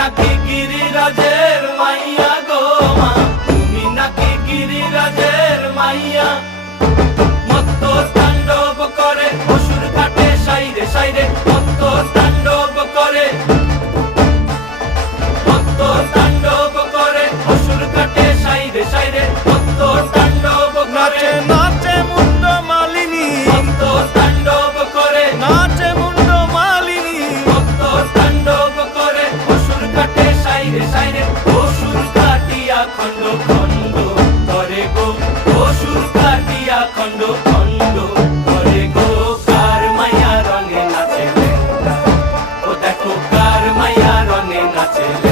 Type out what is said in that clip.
নাকি গিরিরাজের মাইয়া গো মা, তুমি নাকি গিরিরাজের মাইয়া। মত্ত তাণ্ডব করে অসুর কাটে সাইরে সাইরে, মত্ত তাণ্ডব করে, মত্ত তাণ্ডব করে অসুর কাটে সাইরে সাইরে, মত্ত তাণ্ডব করে। নাচে মুন্ড মালিনী, মত্ত তাণ্ডব করে, নাচে মুন্ড মালিনী, মত্ত তাণ্ডব করে অসুর কাটে সাইরে সাইরে, অসুর কাটিয়া খণ্ড খণ্ড করে গো, অসুর কাটিয়া খণ্ড খণ্ড করে গো। কার মায়া রঙে নাচে লেঙ্গা, ও দেখো কার মায়া রঙে নাচে লেঙ্গা।